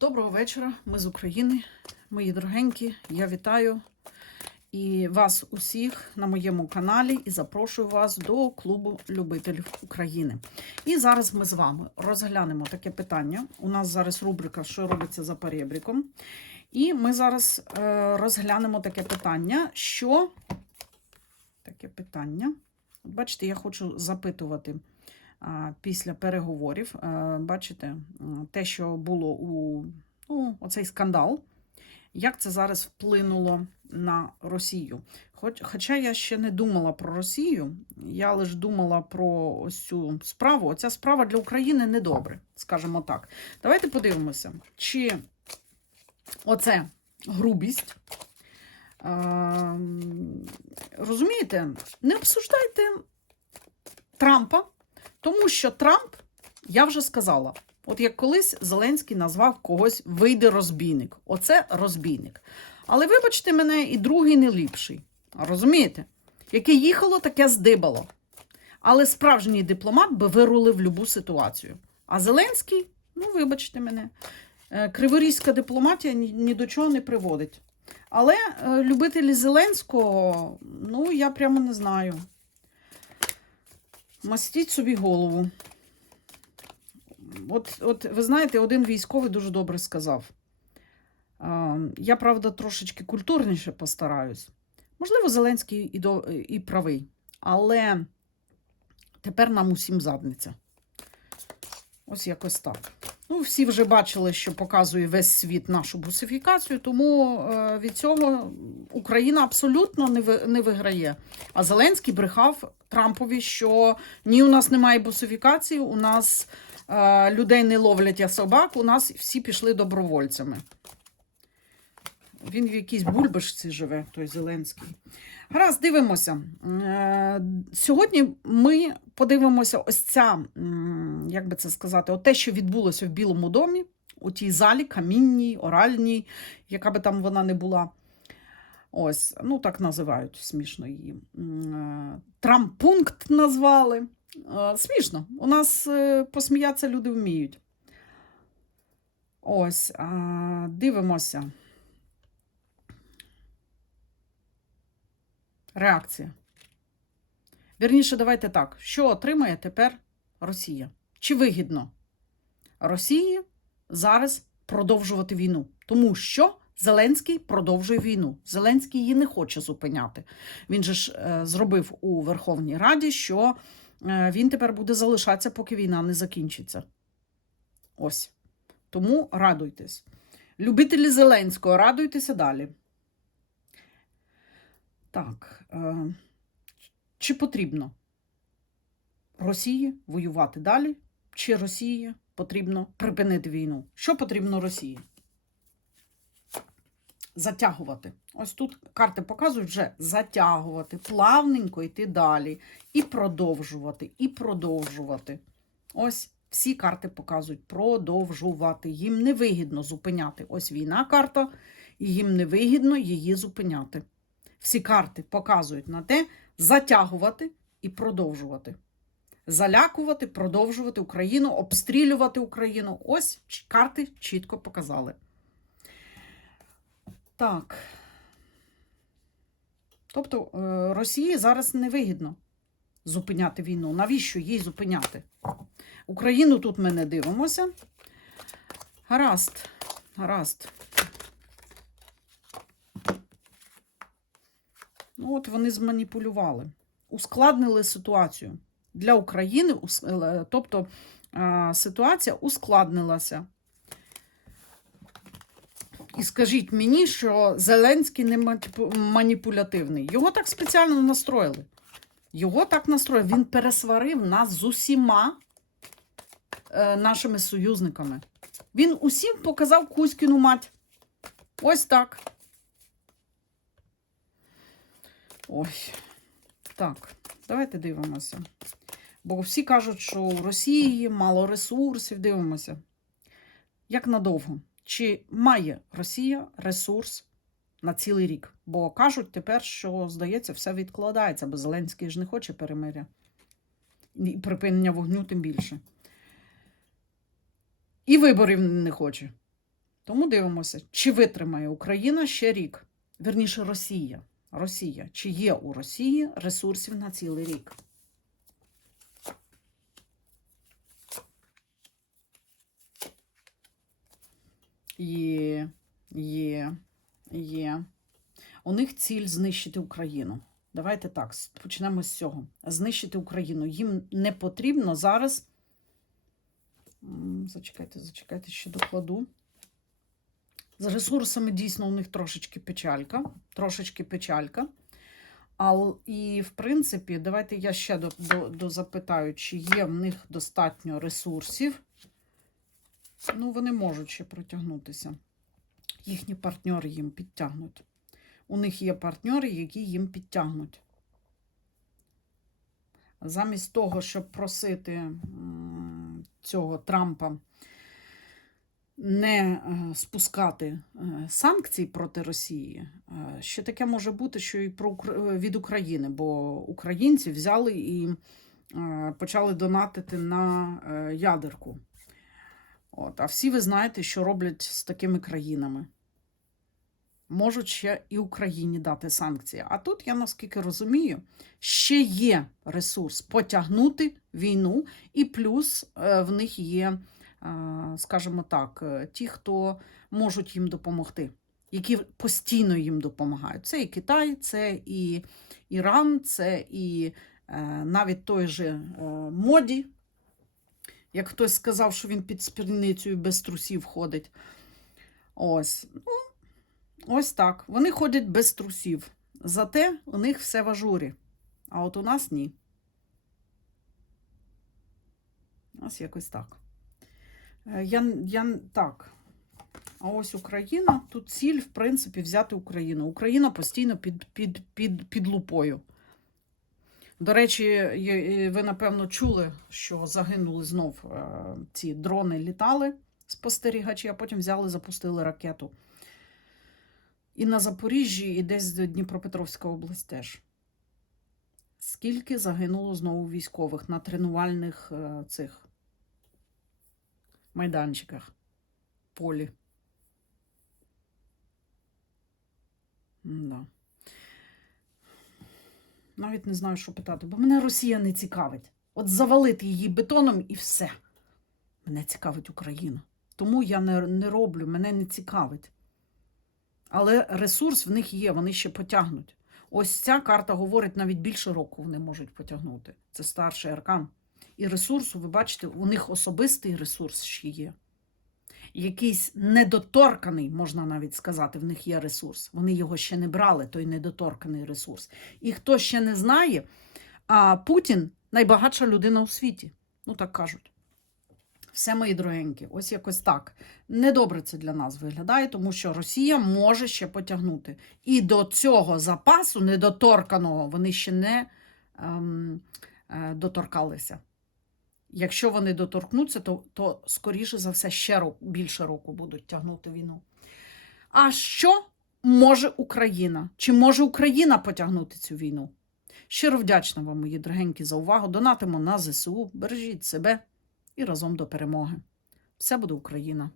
Доброго вечора, ми з України, мої дорогенькі. Я вітаю і вас усіх на моєму каналі і запрошую вас до клубу любителів України. І зараз ми з вами розглянемо таке питання. У нас зараз рубрика Що робиться за перебріком. І ми зараз е, розглянемо таке питання, що таке питання. Бачите, я хочу запитувати після переговорів. Е, Бачите, те, що було у ну, оцей скандал, як це зараз вплинуло на Росію. Хоч, хоча я ще не думала про Росію, я лише думала про ось цю справу. Оця справа для України недобре, скажімо так. Давайте подивимося, чи оце грубість. Розумієте, не обсуждайте Трампа, тому що Трамп, я вже сказала, от як колись Зеленський назвав когось вийде розбійник. Оце розбійник. Але вибачте мене, і другий не ліпший. Розумієте? Яке їхало, таке здибало. Але справжній дипломат би вирулив будь-яку ситуацію. А Зеленський, ну вибачте мене, е, криворізька дипломатія ні, до чого не приводить. Але е, любителі Зеленського, ну я прямо не знаю. Мастіть собі голову. От, от ви знаєте, один військовий дуже добре сказав. Я, правда, трошечки культурніше постараюсь. Можливо, Зеленський і, до, і правий, але тепер нам усім задниця. Ось якось так. Ну, всі вже бачили, що показує весь світ нашу бусифікацію, тому е, від цього Україна абсолютно не, виграє. А Зеленський брехав Трампові, що ні, у нас немає бусифікації, у нас е, людей не ловлять, а собак, у нас всі пішли добровольцями. Він в якійсь бульбашці живе, той Зеленський. Гаразд, дивимося. Е, Сьогодні ми подивимося ось ця, як би це сказати, от те, що відбулося в Білому домі, у тій залі, камінній, оральній, яка би там вона не була. Ось, ну так називають смішно її. Е, Трампункт назвали. Е, Смішно. У нас е, посміятися люди вміють. Ось, дивимося. Реакція. Вірніше, давайте так. Що отримає тепер Росія? Чи вигідно Росії зараз продовжувати війну? Тому що Зеленський продовжує війну. Зеленський її не хоче зупиняти. Він же ж е, зробив у Верховній Раді, що е, він тепер буде залишатися, поки війна не закінчиться. Ось. Тому радуйтесь. Любителі Зеленського, радуйтеся далі. Так. Е, чи потрібно Росії воювати далі? Чи Росії потрібно припинити війну? Що потрібно Росії? Затягувати. Ось тут карти показують вже затягувати, плавненько йти далі. І продовжувати, і продовжувати. Ось всі карти показують продовжувати. Їм не вигідно зупиняти. Ось війна карта, і їм не вигідно її зупиняти. Всі карти показують на те, затягувати і продовжувати. Залякувати, продовжувати Україну, обстрілювати Україну. Ось карти чітко показали. Так. Тобто е, Росії зараз невигідно зупиняти війну. Навіщо їй зупиняти? Україну тут ми не дивимося. Гаразд, гаразд. Ну, от вони зманіпулювали, ускладнили ситуацію. Для України, е, тобто ситуація ускладнилася. І скажіть мені, що Зеленський не маніпулятивний. Його так спеціально настроїли. Його так настроїли. Він пересварив нас з усіма е, нашими союзниками. Він усім показав Кузькіну мать. Ось так. Ой, так, давайте дивимося. Бо всі кажуть, що у Росії мало ресурсів. Дивимося. Як надовго? Чи має Росія ресурс на цілий рік? Бо кажуть тепер, що, здається, все відкладається, бо Зеленський ж не хоче перемиря. І припинення вогню тим більше. І виборів не хоче. Тому дивимося, чи витримає Україна ще рік. Верніше, Росія. Росія. Чи є у Росії ресурсів на цілий рік? Є, є, є. У них ціль знищити Україну. Давайте так, почнемо з цього. Знищити Україну. Їм не потрібно зараз. Зачекайте, зачекайте, ще докладу. З ресурсами дійсно у них трошечки печалька. Трошечки печалька. А, і, в принципі, давайте я ще до, до, дозапитаю, чи є в них достатньо ресурсів. Ну, вони можуть ще протягнутися. Їхні партнери їм підтягнуть. У них є партнери, які їм підтягнуть. Замість того, щоб просити цього Трампа не е, спускати е, санкцій проти Росії, е, ще таке може бути, що і від України, бо українці взяли і почали донатити на ядерку. От, а всі ви знаєте, що роблять з такими країнами. Можуть ще і Україні дати санкції. А тут, я наскільки розумію, ще є ресурс потягнути війну, і плюс е, в них є, е, скажімо так, е, ті, хто можуть їм допомогти, які постійно їм допомагають. Це і Китай, це і Іран, це і навіть той же Моді. Як хтось сказав, що він під спільницею без трусів ходить. Ось. Ну, ось так. Вони ходять без трусів. Зате у них все в ажурі. А от у нас ні. Ось якось так. Е, Я, я так. А ось Україна. Тут ціль, в принципі, взяти Україну. Україна постійно під, під, під, під лупою. До речі, ви напевно чули, що загинули знов е, ці дрони літали спостерігачі, а потім взяли, запустили ракету. І на Запоріжжі, і десь Дніпропетровська область теж. Скільки загинуло знову військових на тренувальних е, цих майданчиках, полі. Да. Навіть не знаю, що питати, бо мене Росія не цікавить. От завалити її бетоном і все. Мене цікавить Україна. Тому я не, не роблю, мене не цікавить. Але ресурс в них є, вони ще потягнуть. Ось ця карта говорить, навіть більше року вони можуть потягнути. Це старший аркан. І ресурсу, ви бачите, у них особистий ресурс ще є. Якийсь недоторканий, можна навіть сказати, в них є ресурс. Вони його ще не брали, той недоторканий ресурс. І хто ще не знає, а Путін найбагатша людина у світі. Ну, так кажуть. Все, мої дорогенькі, ось якось так. Недобре це для нас виглядає, тому що Росія може ще потягнути. І до цього запасу недоторканого вони ще не ем, е, доторкалися. Якщо вони доторкнуться, то, то скоріше за все ще рок, більше року будуть тягнути війну. А що може Україна? Чи може Україна потягнути цю війну? Щиро вдячна вам, мої дорогенькі, за увагу. Донатимо на ЗСУ, бережіть себе і разом до перемоги. Все буде Україна!